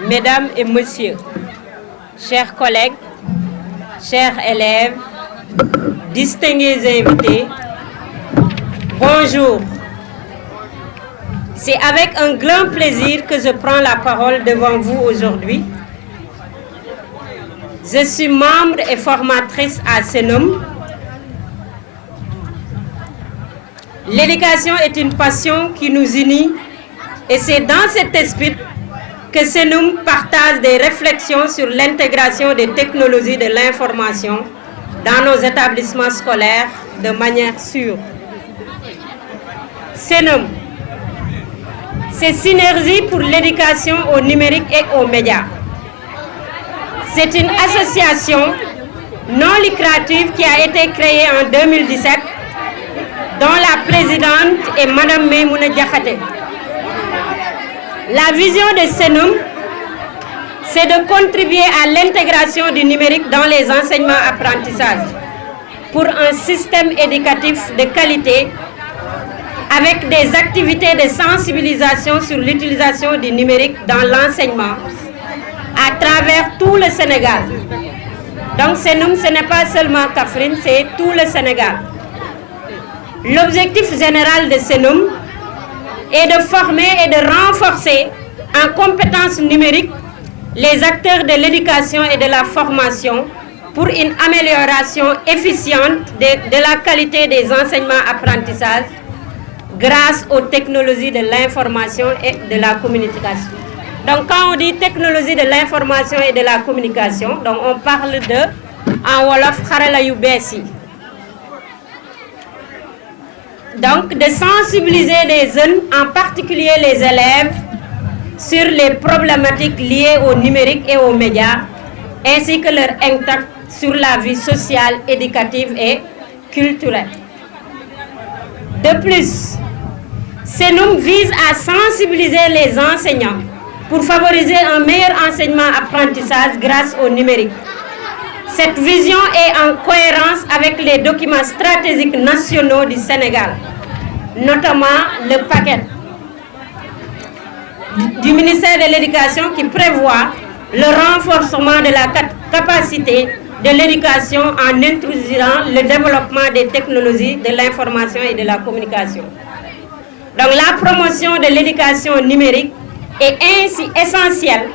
Mesdames et Messieurs, chers collègues, chers élèves, distingués invités, bonjour. C'est avec un grand plaisir que je prends la parole devant vous aujourd'hui. Je suis membre et formatrice à Senum. L'éducation est une passion qui nous unit et c'est dans cet esprit que Senum partage des réflexions sur l'intégration des technologies de l'information dans nos établissements scolaires de manière sûre. Senum, c'est Synergie pour l'éducation au numérique et aux médias. C'est une association non lucrative qui a été créée en 2017, dont la présidente est Mme Maïmouna Diakhaté. La vision de Senum, c'est de contribuer à l'intégration du numérique dans les enseignements-apprentissages pour un système éducatif de qualité avec des activités de sensibilisation sur l'utilisation du numérique dans l'enseignement à travers tout le Sénégal. Donc Senum, ce n'est pas seulement Kaffrine, c'est tout le Sénégal. L'objectif général de Senum est de former et de renforcer en compétences numériques les acteurs de l'éducation et de la formation pour une amélioration efficiente de la qualité des enseignements-apprentissages grâce aux technologies de l'information et de la communication. Donc quand on dit technologie de l'information et de la communication, donc on parle de en wolof xarala yu bees yi. Donc de sensibiliser les jeunes, en particulier les élèves, sur les problématiques liées au numérique et aux médias, ainsi que leur impact sur la vie sociale, éducative et culturelle. De plus, Senum vise à sensibiliser les enseignants pour favoriser un meilleur enseignement-apprentissage grâce au numérique. Cette vision est en cohérence avec les documents stratégiques nationaux du Sénégal, notamment le paquet du ministère de l'Éducation qui prévoit le renforcement de la capacité de l'éducation en introduisant le développement des technologies de l'information et de la communication. Donc la promotion de l'éducation numérique est ainsi essentielle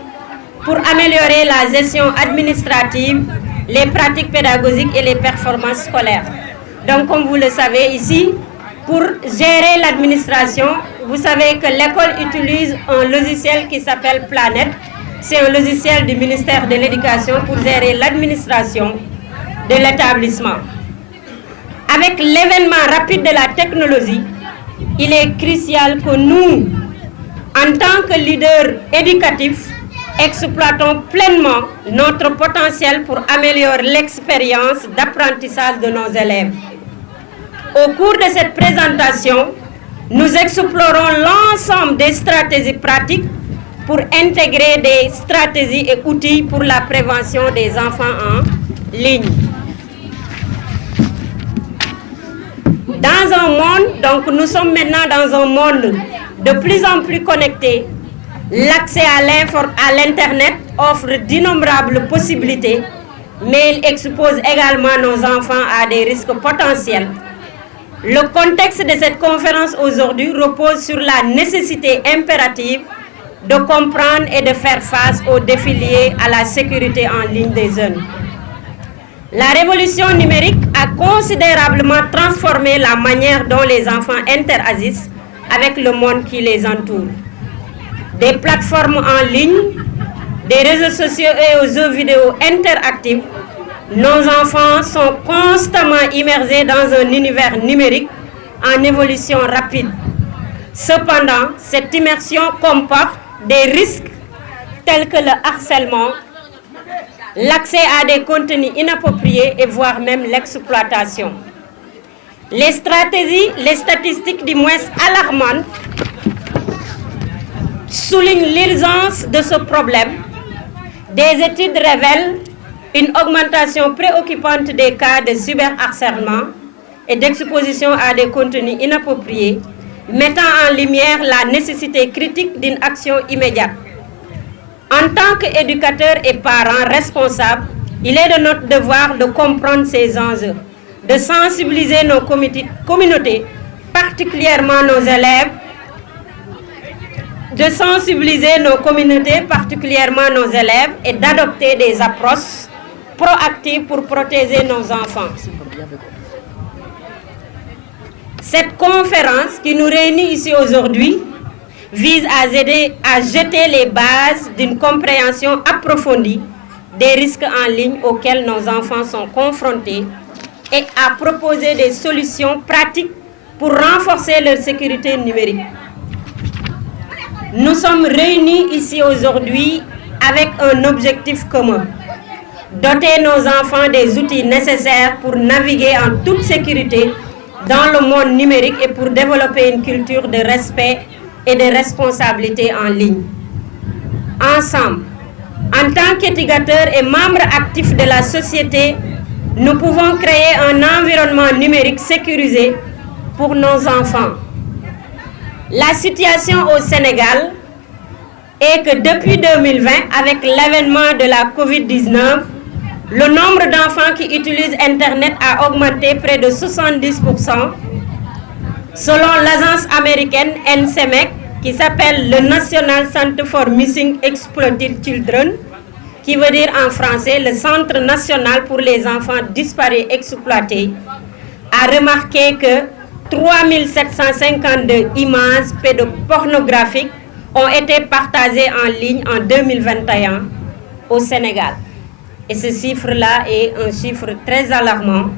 pour améliorer la gestion administrative, les pratiques pédagogiques et les performances scolaires. Donc comme vous le savez ici, pour gérer l'administration, vous savez que l'école utilise un logiciel qui s'appelle Planet. C'est un logiciel du ministère de l'Éducation pour gérer l'administration de l'établissement. Avec l'événement rapide de la technologie, il est crucial que nous, en tant que leaders éducatifs, exploitons pleinement notre potentiel pour améliorer l'expérience d'apprentissage de nos élèves. Au cours de cette présentation, nous explorons l'ensemble des stratégies pratiques pour intégrer des stratégies et outils pour la prévention des enfants en ligne. Dans un monde, donc nous sommes maintenant dans un monde de plus en plus connecté. L'accès à l'Internet offre d'innombrables possibilités, mais il expose également nos enfants à des risques potentiels. Le contexte de cette conférence aujourd'hui repose sur la nécessité impérative de comprendre et de faire face aux défis liés à la sécurité en ligne des jeunes. La révolution numérique a considérablement transformé la manière dont les enfants interagissent avec le monde qui les entoure. Des plateformes en ligne, des réseaux sociaux et aux jeux vidéo interactifs, nos enfants sont constamment immergés dans un univers numérique en évolution rapide. Cependant, cette immersion comporte des risques tels que le harcèlement, l'accès à des contenus inappropriés et voire même l'exploitation. Les statistiques du moins alarmantes soulignent l'urgence de ce problème. Des études révèlent une augmentation préoccupante des cas de cyberharcèlement et d'exposition à des contenus En tant qu'éducateurs et parents responsables, il est de notre devoir de comprendre ces enjeux, de sensibiliser nos communautés, particulièrement nos élèves, et d'adopter des approches proactives pour protéger nos enfants. Cette conférence qui nous réunit ici aujourd'hui vise à jeter les bases d'une compréhension approfondie des risques en ligne auxquels nos enfants sont confrontés et à proposer des solutions pratiques pour renforcer leur sécurité numérique. Nous sommes réunis ici aujourd'hui avec un objectif commun: doter nos enfants des outils nécessaires pour naviguer en toute sécurité dans le monde numérique et pour développer une culture de respect et de responsabilité en ligne. Ensemble, en tant qu'éducateurs et membres actifs de la société, nous pouvons créer un environnement numérique sécurisé pour nos enfants. La situation au Sénégal est que depuis 2020, avec l'avènement de la COVID-19, le nombre d'enfants qui utilisent Internet a augmenté près de 70%. Selon l'agence américaine NCMEC, qui s'appelle le National Center for Missing Exploited Children, qui veut dire en français le Centre national pour les enfants disparus exploités, a remarqué que 3752 images pédopornographiques ont été partagées en ligne en 2021 au Sénégal. Et ce chiffre-là est un chiffre très alarmant.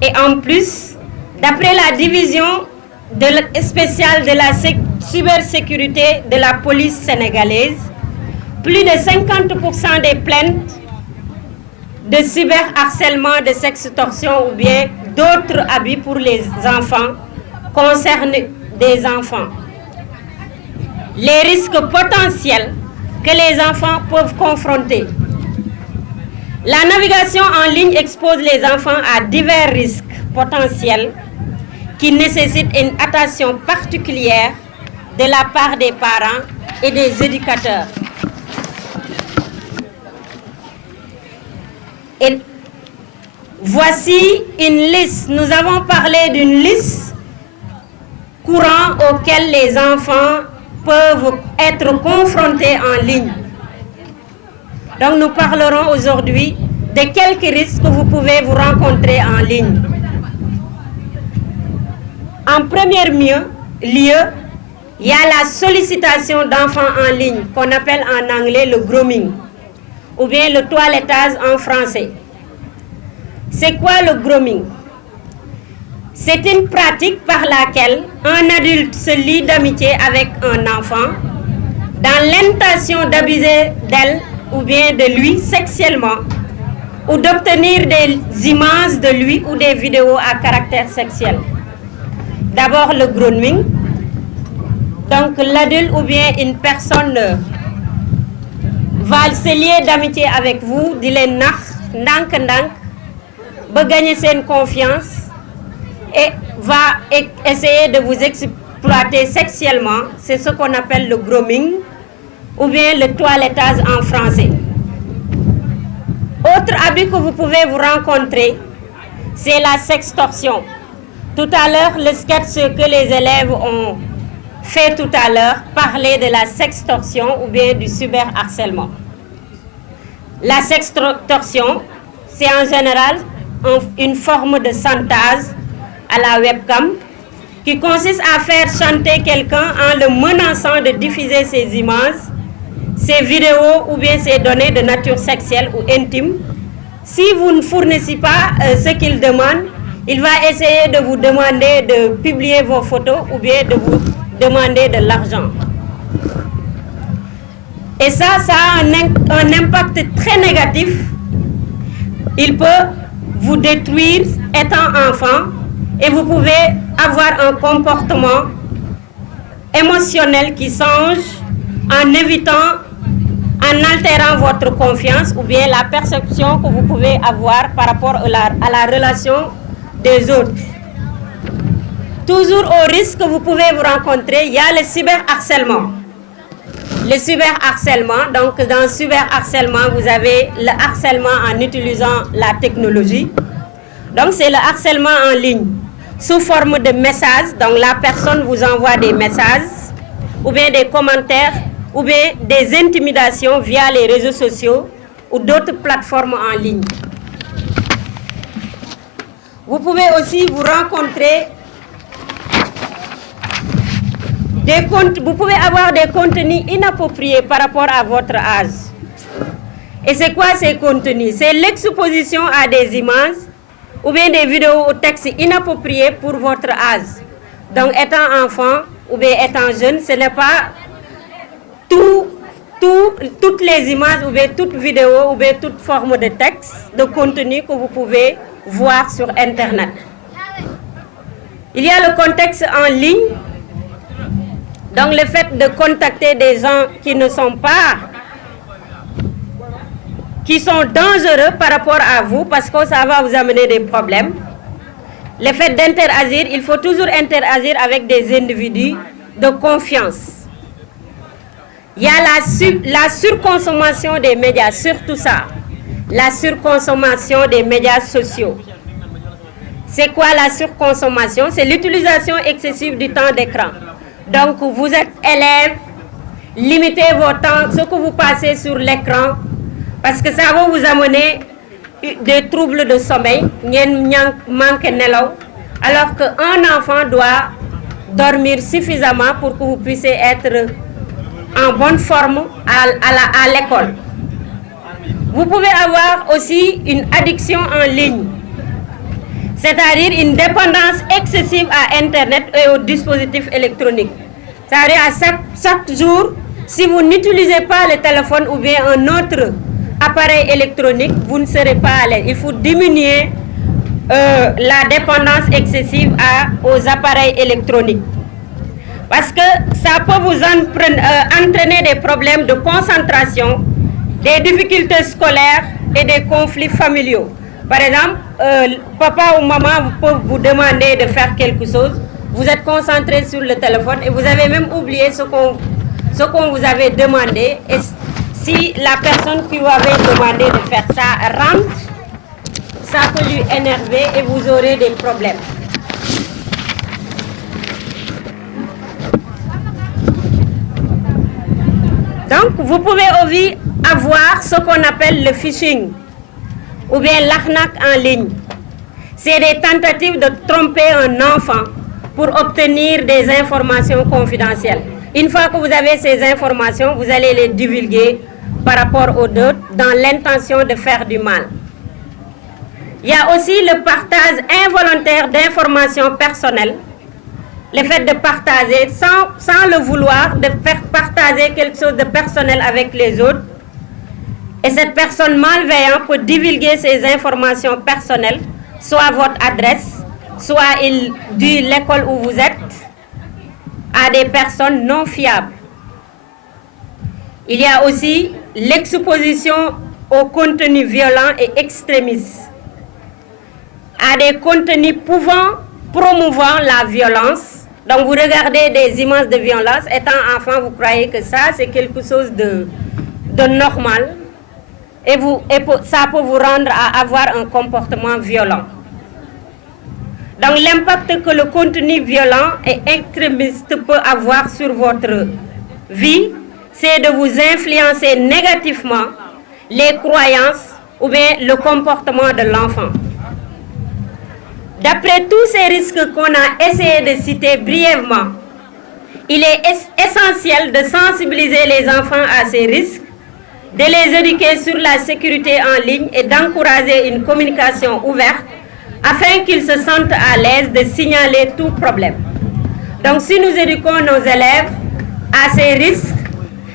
Et en plus, d'après la division spéciale de la cybersécurité de la police sénégalaise, plus de 50% des plaintes de cyberharcèlement, de sextorsion ou bien d'autres abus pour les enfants concernent des enfants. Les risques potentiels que les enfants peuvent confronter. La navigation en ligne expose les enfants à divers risques potentiels qui nécessitent une attention particulière de la part des parents et des éducateurs. Et voici une liste. Nous avons parlé d'une liste courante auquel les enfants peuvent être confrontés en ligne. Donc nous parlerons aujourd'hui de quelques risques que vous pouvez vous rencontrer en ligne. En premier lieu, il y a la sollicitation d'enfants en ligne, qu'on appelle en anglais le grooming, ou bien le toilettage en français. C'est quoi le grooming? C'est une pratique par laquelle un adulte se lie d'amitié avec un enfant dans l'intention d'abuser d'elle ou bien de lui sexuellement, ou d'obtenir des images de lui ou des vidéos à caractère sexuel. D'abord le grooming. Donc l'adulte ou bien une personne va se lier d'amitié avec vous, di leen nax ndànk-ndànk ba gagner seen confiance et va essayer de vous exploiter sexuellement. C'est ce qu'on appelle le grooming ou bien le toilettage en français. Autre abus que vous pouvez vous rencontrer, c'est la sextorsion. Tout à l'heure, le sketch que les élèves ont fait tout à l'heure parlait de la sextorsion ou bien du cyberharcèlement. La sextorsion, c'est en général une forme de chantage à la webcam qui consiste à faire chanter quelqu'un en le menaçant de diffuser ses images, ses vidéos ou bien ses données de nature sexuelle ou intime. Si vous ne fournissez pas ce qu'il demande, il va essayer de vous demander de publier vos photos ou bien de vous demander de l'argent. Et ça a un impact très négatif. Il peut vous détruire étant enfant et vous pouvez avoir un comportement émotionnel qui change en évitant, en altérant votre confiance ou bien la perception que vous pouvez avoir par rapport à la relation des autres. Toujours au risque que vous pouvez vous rencontrer, il y a le cyberharcèlement. le cyberharcèlement. Donc, dans le cyberharcèlement, vous avez le harcèlement en utilisant la technologie. Donc, c'est le harcèlement en ligne sous forme de messages. Donc, la personne vous envoie des messages ou bien des commentaires ou bien des intimidations via les réseaux sociaux ou d'autres plateformes en ligne. Vous pouvez aussi vous rencontrer vous pouvez avoir des contenus inappropriés par rapport à votre âge. Et c'est quoi ces contenus? C'est l'exposition à des images ou bien des vidéos ou textes inappropriés pour votre âge. Donc, étant enfant ou bien étant jeune, ce n'est pas toutes les images ou bien toute vidéo ou bien toute forme de texte, de contenu que vous pouvez voir sur Internet. Il y a le contexte en ligne. Donc, le fait de contacter des gens qui sont dangereux par rapport à vous, parce que ça va vous amener des problèmes. Le fait d'interagir, il faut toujours interagir avec des individus de confiance. Il y a la surconsommation des médias, surtout ça. La surconsommation des médias sociaux. C'est quoi la surconsommation? C'est l'utilisation excessive du temps d'écran. Donc, vous êtes élève, limitez votre temps, ce que vous passez sur l'écran, parce que ça va vous amener des troubles de sommeil, alors qu'un enfant doit dormir suffisamment pour que vous puissiez être en bonne forme à l'école. Vous pouvez avoir aussi une addiction en ligne, c'est-à-dire une dépendance excessive à Internet et aux dispositifs électroniques. C'est-à-dire à chaque jour, si vous n'utilisez pas le téléphone ou bien un autre appareil électronique, vous ne serez pas à l'aise. Il faut diminuer la dépendance excessive aux appareils électroniques. Parce que ça peut vous entraîner des problèmes de concentration, des difficultés scolaires et des conflits familiaux. Par exemple, papa ou maman peut vous demander de faire quelque chose, vous êtes concentré sur le téléphone et vous avez même oublié ce qu'on vous avait demandé. Et si la personne qui vous avait demandé de faire ça rentre, ça peut lui énerver et vous aurez des problèmes. Donc, vous pouvez aussi avoir ce qu'on appelle le phishing ou bien l'arnaque en ligne. C'est des tentatives de tromper un enfant pour obtenir des informations confidentielles. Une fois que vous avez ces informations, vous allez les divulguer par rapport aux autres dans l'intention de faire du mal. Il y a aussi le partage involontaire d'informations personnelles. Le fait de partager sans le vouloir, de faire partager quelque chose de personnel avec les autres. Et cette personne malveillante peut divulguer ces informations personnelles, soit votre adresse, soit il dit l'école où vous êtes, à des personnes non fiables. Il y a aussi l'exposition aux contenus violents et extrémistes, à des contenus pouvant promouvoir la violence. Donc vous regardez des images de violence, étant enfant, vous croyez que ça c'est quelque chose de normal et ça peut vous rendre à avoir un comportement violent. Donc l'impact que le contenu violent et extrémiste peut avoir sur votre vie, c'est de vous influencer négativement les croyances ou bien le comportement de l'enfant. D'après tous ces risques qu'on a essayé de citer brièvement, il est essentiel de sensibiliser les enfants à ces risques, de les éduquer sur la sécurité en ligne et d'encourager une communication ouverte afin qu'ils se sentent à l'aise de signaler tout problème. Donc si nous éduquons nos élèves à ces risques,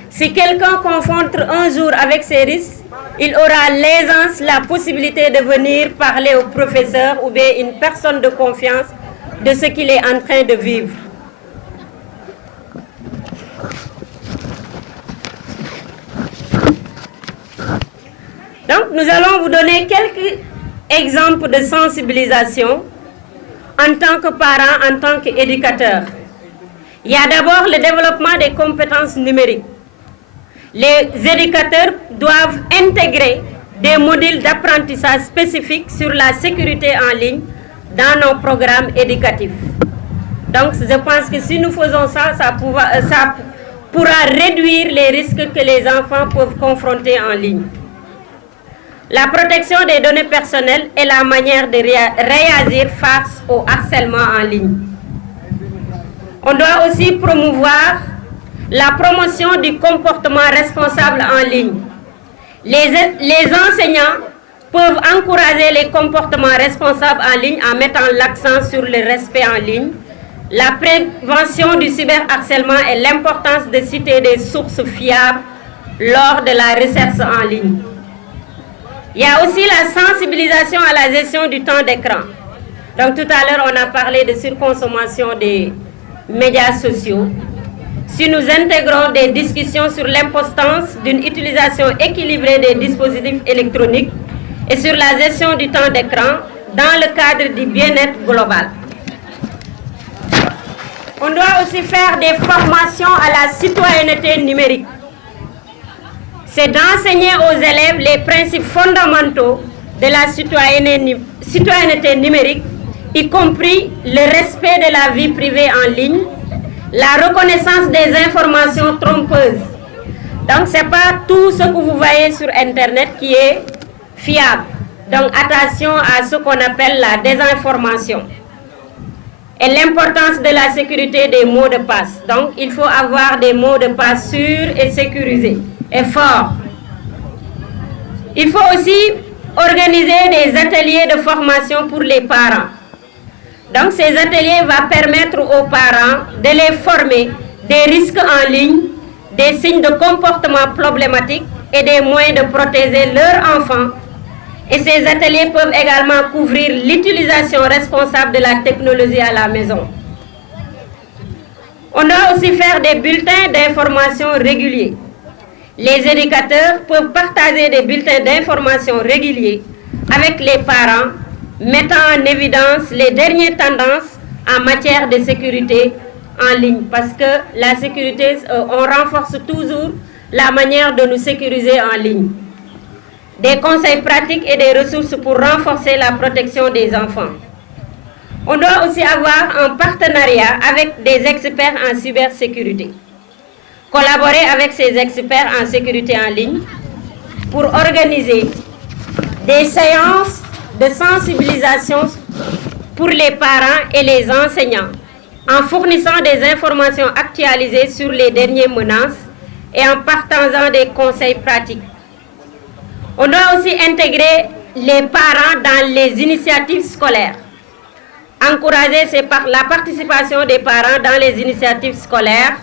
si quelqu'un confronte un jour avec ces risques, il aura l'aisance, la possibilité de venir parler au professeur ou bien une personne de confiance de ce qu'il est en train de vivre. Donc, nous allons vous donner quelques exemples de sensibilisation en tant que parent, en tant qu'éducateur. Il y a d'abord le développement des compétences numériques. Les éducateurs doivent intégrer des modules d'apprentissage spécifiques sur la sécurité en ligne dans nos programmes éducatifs. Donc, je pense que si nous faisons ça, ça pourra réduire les risques que les enfants peuvent confronter en ligne. La protection des données personnelles est la manière de réagir face au harcèlement en ligne. On doit aussi promouvoir la promotion du comportement responsable en ligne. Les enseignants peuvent encourager les comportements responsables en ligne en mettant l'accent sur le respect en ligne, la prévention du cyberharcèlement et l'importance de citer des sources fiables lors de la recherche en ligne. Il y a aussi la sensibilisation à la gestion du temps d'écran. Donc tout à l'heure, on a parlé de surconsommation des médias sociaux. Si nous intégrons des discussions sur l'importance d'une utilisation équilibrée des dispositifs électroniques et sur la gestion du temps d'écran dans le cadre du bien-être global. On doit aussi faire des formations à la citoyenneté numérique. C'est d'enseigner aux élèves les principes fondamentaux de la citoyenneté numérique, y compris le respect de la vie privée en ligne, la reconnaissance des informations trompeuses. Donc, ce n'est pas tout ce que vous voyez sur Internet qui est fiable. Donc, attention à ce qu'on appelle la désinformation. Et l'importance de la sécurité des mots de passe. Donc, il faut avoir des mots de passe sûrs et sécurisés et forts. Il faut aussi organiser des ateliers de formation pour les parents. Donc, ces ateliers vont permettre aux parents de les former des risques en ligne, des signes de comportement problématiques et des moyens de protéger leurs enfants. Et ces ateliers peuvent également couvrir l'utilisation responsable de la technologie à la maison. On doit aussi faire des bulletins d'information réguliers. Les éducateurs peuvent partager des bulletins d'information réguliers avec les parents, mettant en évidence les dernières tendances en matière de sécurité en ligne. Parce que la sécurité, on renforce toujours la manière de nous sécuriser en ligne. Des conseils pratiques et des ressources pour renforcer la protection des enfants. On doit aussi avoir un partenariat avec des experts en cybersécurité. Collaborer avec ces experts en sécurité en ligne pour organiser des séances de sensibilisation pour les parents et les enseignants en fournissant des informations actualisées sur les dernières menaces et en partageant des conseils pratiques. On doit aussi intégrer les parents dans les initiatives scolaires. Encourager la participation des parents dans les initiatives scolaires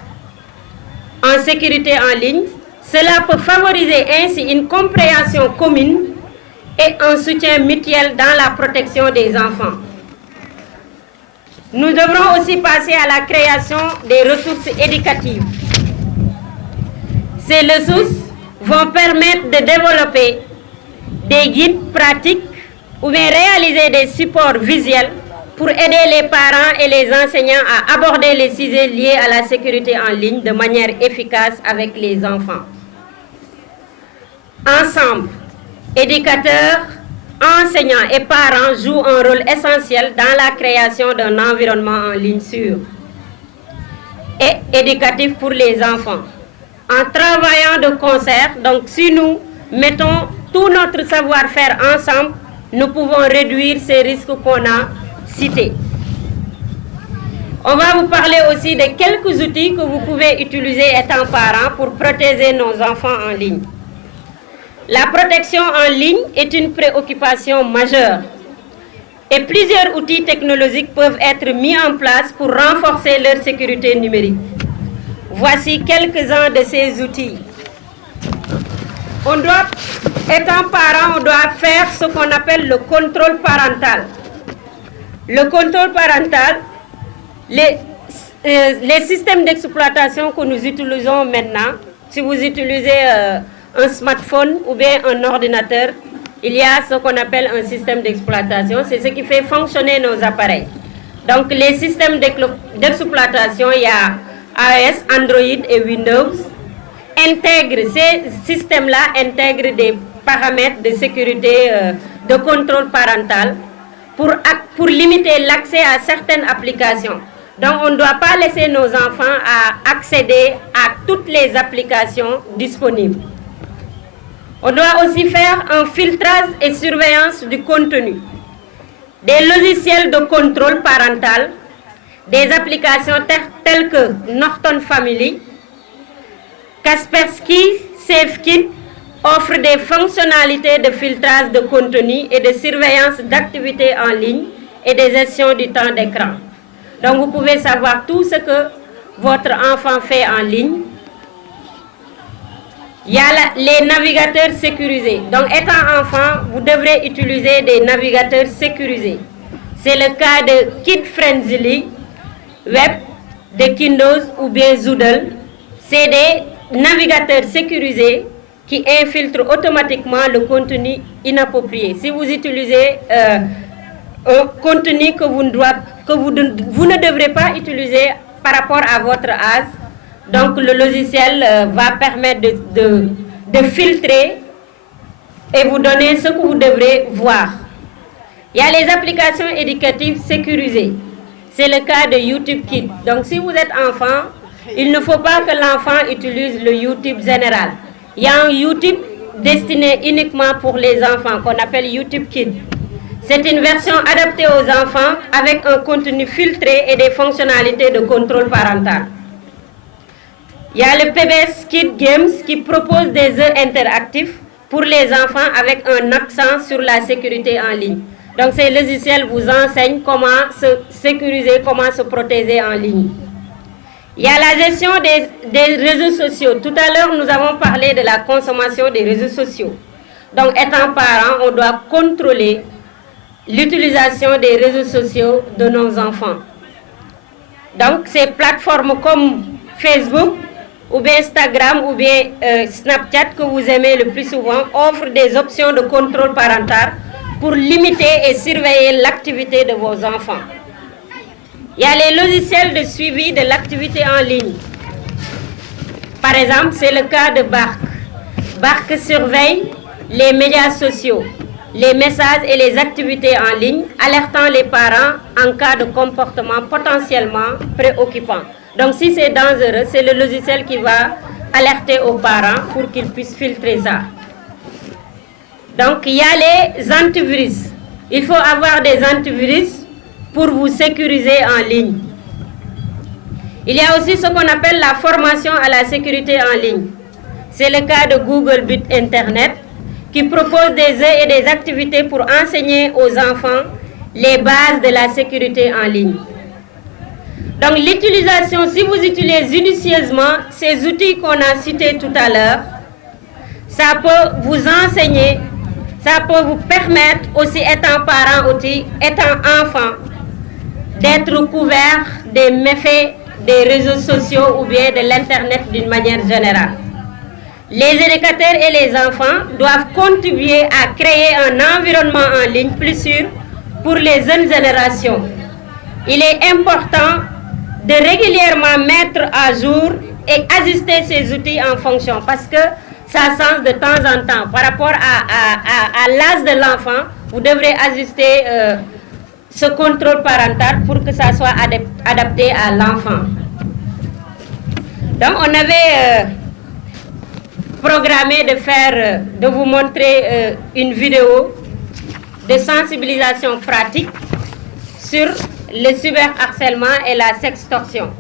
en sécurité en ligne. Cela peut favoriser ainsi une compréhension commune et un soutien mutuel dans la protection des enfants. Nous devrons aussi passer à la création des ressources éducatives. Ces ressources vont permettre de développer des guides pratiques ou bien réaliser des supports visuels pour aider les parents et les enseignants à aborder les sujets liés à la sécurité en ligne de manière efficace avec les enfants. Ensemble, éducateurs, enseignants et parents jouent un rôle essentiel dans la création d'un environnement en ligne sûr et éducatif pour les enfants. En travaillant de concert, donc si nous mettons tout notre savoir-faire ensemble, nous pouvons réduire ces risques qu'on a cités. On va vous parler aussi de quelques outils que vous pouvez utiliser étant parent pour protéger nos enfants en ligne. La protection en ligne est une préoccupation majeure et plusieurs outils technologiques peuvent être mis en place pour renforcer leur sécurité numérique. Voici quelques-uns de ces outils. Étant parent, on doit faire ce qu'on appelle le contrôle parental. Le contrôle parental, les systèmes d'exploitation que nous utilisons maintenant, si vous utilisez un smartphone ou bien un ordinateur, il y a ce qu'on appelle un système d'exploitation. C'est ce qui fait fonctionner nos appareils. Donc les systèmes d'exploitation, il y a iOS, Android et Windows. ces systèmes-là intègrent des paramètres de sécurité, de contrôle parental pour limiter l'accès à certaines applications. Donc, on ne doit pas laisser nos enfants accéder à toutes les applications disponibles. On doit aussi faire un filtrage et surveillance du contenu, des logiciels de contrôle parental, des applications telles que Norton Family, Kaspersky, SafeKid offrent des fonctionnalités de filtrage de contenu et de surveillance d'activités en ligne et de gestion du temps d'écran. Donc vous pouvez savoir tout ce que votre enfant fait en ligne. Il y a les navigateurs sécurisés. Donc étant enfant, vous devrez utiliser des navigateurs sécurisés. C'est le cas de KidFriendly Web, de Kindoz ou bien Zoodle. C'est des navigateurs sécurisés qui infiltrent automatiquement le contenu inapproprié. Si vous utilisez un contenu que vous ne devrez pas utiliser par rapport à votre âge, donc le logiciel va permettre de filtrer et vous donner ce que vous devrez voir. Il y a les applications éducatives sécurisées. C'est le cas de YouTube Kids. Donc si vous êtes enfant, il ne faut pas que l'enfant utilise le YouTube général. Il y a un YouTube destiné uniquement pour les enfants qu'on appelle YouTube Kids. C'est une version adaptée aux enfants avec un contenu filtré et des fonctionnalités de contrôle parental. Il y a le PBS Kid Games qui propose des jeux interactifs pour les enfants avec un accent sur la sécurité en ligne. Donc ces logiciels vous enseignent comment se sécuriser, comment se protéger en ligne. Il y a la gestion des réseaux sociaux. Tout à l'heure, nous avons parlé de la consommation des réseaux sociaux. Donc étant parent, on doit contrôler l'utilisation des réseaux sociaux de nos enfants. Donc ces plateformes comme Facebook, ou bien Instagram, ou bien Snapchat que vous aimez le plus souvent, offrent des options de contrôle parental pour limiter et surveiller l'activité de vos enfants. Il y a les logiciels de suivi de l'activité en ligne. Par exemple, c'est le cas de Bark. Bark surveille les médias sociaux, les messages et les activités en ligne, alertant les parents en cas de comportement potentiellement préoccupant. Donc si c'est dangereux, c'est le logiciel qui va alerter aux parents pour qu'ils puissent filtrer ça. Donc il y a les antivirus. Il faut avoir des antivirus pour vous sécuriser en ligne. Il y a aussi ce qu'on appelle la formation à la sécurité en ligne. C'est le cas de Google Bit Internet qui propose des jeux et des activités pour enseigner aux enfants les bases de la sécurité en ligne. Donc l'utilisation, si vous utilisez judicieusement ces outils qu'on a cités tout à l'heure, ça peut vous enseigner, ça peut vous permettre aussi, étant parent aussi, étant enfant, d'être couvert des méfaits des réseaux sociaux ou bien de l'Internet d'une manière générale. Les éducateurs et les enfants doivent contribuer à créer un environnement en ligne plus sûr pour les jeunes générations. Il est important de régulièrement mettre à jour et ajuster ces outils en fonction parce que ça change de temps en temps. Par rapport à l'âge de l'enfant, vous devrez ajuster ce contrôle parental pour que ça soit adapté à l'enfant. Donc on avait programmé de vous montrer une vidéo de sensibilisation pratique sur le cyberharcèlement et la sextorsion.